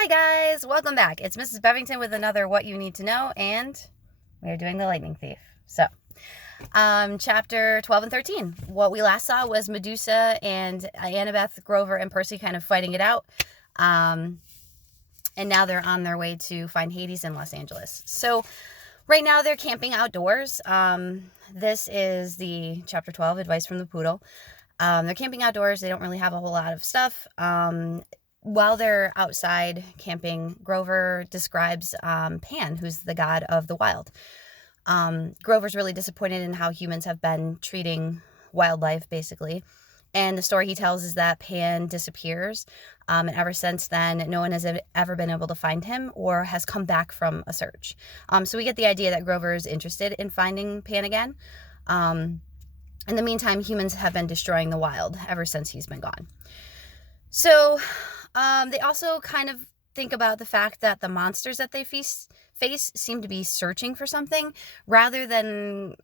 Hi guys, welcome back. It's Mrs. Bevington with another What You Need to Know, and we're doing The Lightning Thief. So, chapter 12 and 13. What we last saw was Medusa and Annabeth, Grover, and Percy kind of fighting it out. And now they're on their way to find Hades in Los Angeles. So, right now they're camping outdoors. This is the chapter 12, Advice from the Poodle. They're camping outdoors. They don't really have a whole lot of stuff. While they're outside camping, Grover describes Pan, who's the god of the wild. Grover's really disappointed in how humans have been treating wildlife, basically. And the story he tells is that Pan disappears. And ever since then, no one has ever been able to find him or has come back from a search. So we get the idea that Grover is interested in finding Pan again. In the meantime, humans have been destroying the wild ever since he's been gone. So they also kind of think about the fact that the monsters that they face seem to be searching for something rather than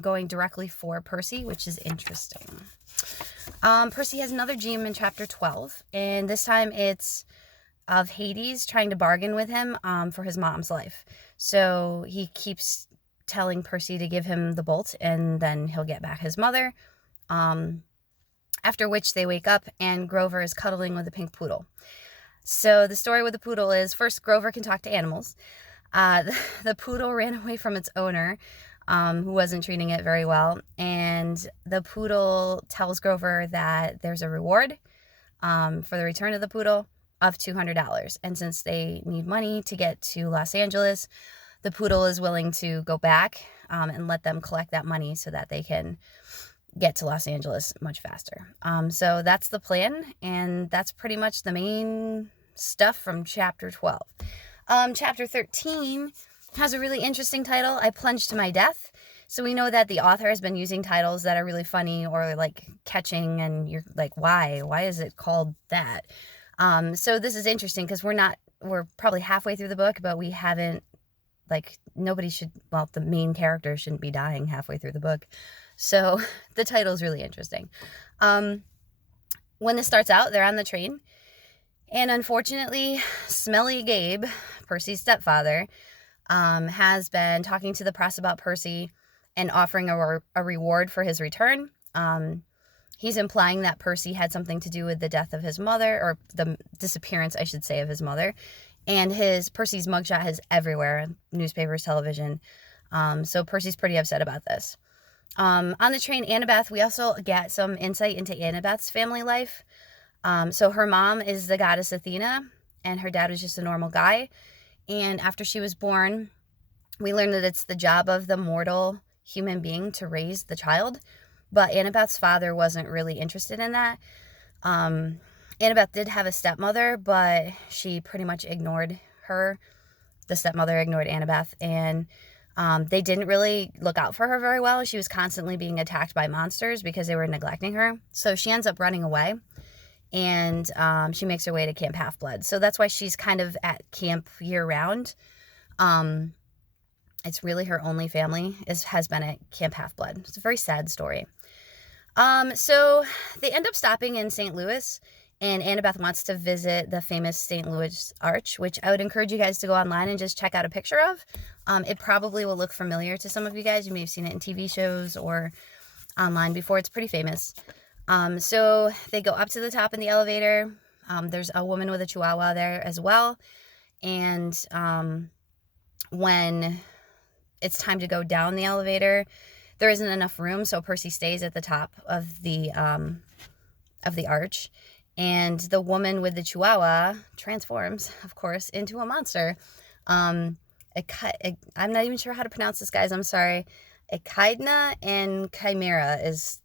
going directly for Percy, which is interesting. Percy has another dream in chapter 12, and this time it's of Hades trying to bargain with him for his mom's life. So he keeps telling Percy to give him the bolt, and then he'll get back his mother. After which they wake up, and Grover is cuddling with a pink poodle. So the story with the poodle is, first, Grover can talk to animals. The poodle ran away from its owner, who wasn't treating it very well. And the poodle tells Grover that there's a reward for the return of the poodle of $200. And since they need money to get to Los Angeles, the poodle is willing to go back and let them collect that money so that they can get to Los Angeles much faster. So that's the plan, and that's pretty much the main stuff from chapter 12. Chapter 13 has a really interesting title, I Plunged to My Death. So we know that the author has been using titles that are really funny or like catching, and you're like, why is it called that? So this is interesting because we're probably halfway through the book, but we haven't, the main character shouldn't be dying halfway through the book. So the title is really interesting. When this starts out, they're on the train. And unfortunately, Smelly Gabe, Percy's stepfather, has been talking to the press about Percy and offering a reward for his return. He's implying that Percy had something to do with the death of his mother, or the disappearance, I should say, of his mother. And Percy's mugshot is everywhere, newspapers, television. So Percy's pretty upset about this. On the train, Annabeth, we also get some insight into Annabeth's family life. So her mom is the goddess Athena, and her dad was just a normal guy. And after she was born, we learned that it's the job of the mortal human being to raise the child. But Annabeth's father wasn't really interested in that. Annabeth did have a stepmother, but she pretty much ignored her. The stepmother ignored Annabeth, and they didn't really look out for her very well. She was constantly being attacked by monsters because they were neglecting her. So she ends up running away, and she makes her way to Camp Half-Blood. So that's why she's kind of at camp year-round. It's really her only family has been at Camp Half-Blood. It's a very sad story. So they end up stopping in St. Louis, and Annabeth wants to visit the famous St. Louis Arch, which I would encourage you guys to go online and just check out a picture of. It probably will look familiar to some of you guys. You may have seen it in TV shows or online before. It's pretty famous. So they go up to the top in the elevator. There's a woman with a chihuahua there as well. And when it's time to go down the elevator, there isn't enough room, so Percy stays at the top of the arch. And the woman with the chihuahua transforms, of course, into a monster. I'm not even sure how to pronounce this, guys. I'm sorry. Echidna and Chimera is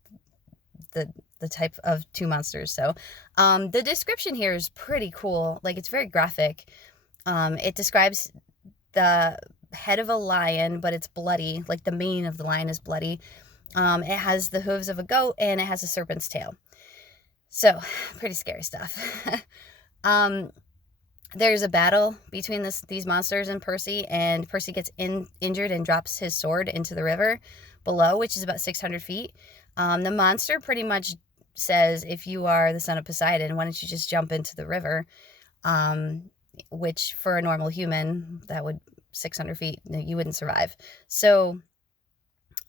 the type of two monsters. So the description here is pretty cool. Like, it's very graphic. It describes the head of a lion, but it's bloody. Like, the mane of the lion is bloody. It has the hooves of a goat, and it has a serpent's tail. So, pretty scary stuff. There's a battle between these monsters and Percy gets injured and drops his sword into the river below, which is about 600 feet. The monster pretty much says, if you are the son of Poseidon, why don't you just jump into the river? which for a normal human, that would 600 feet, you wouldn't survive. So,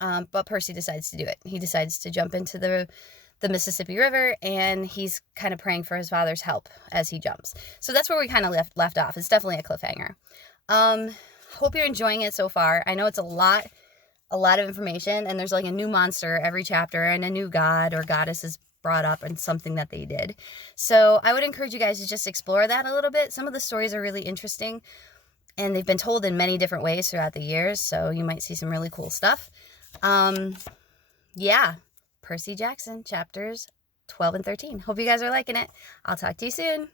but Percy decides to do it. He decides to jump into the Mississippi River, and he's kind of praying for his father's help as he jumps. So that's where we kind of left off. It's definitely a cliffhanger. Hope you're enjoying it so far. I know it's a lot of information, and there's like a new monster every chapter, and a new god or goddess is brought up and something that they did. So I would encourage you guys to just explore that a little bit. Some of the stories are really interesting, and they've been told in many different ways throughout the years, so you might see some really cool stuff. Yeah, Percy Jackson, chapters 12 and 13. Hope you guys are liking it. I'll talk to you soon.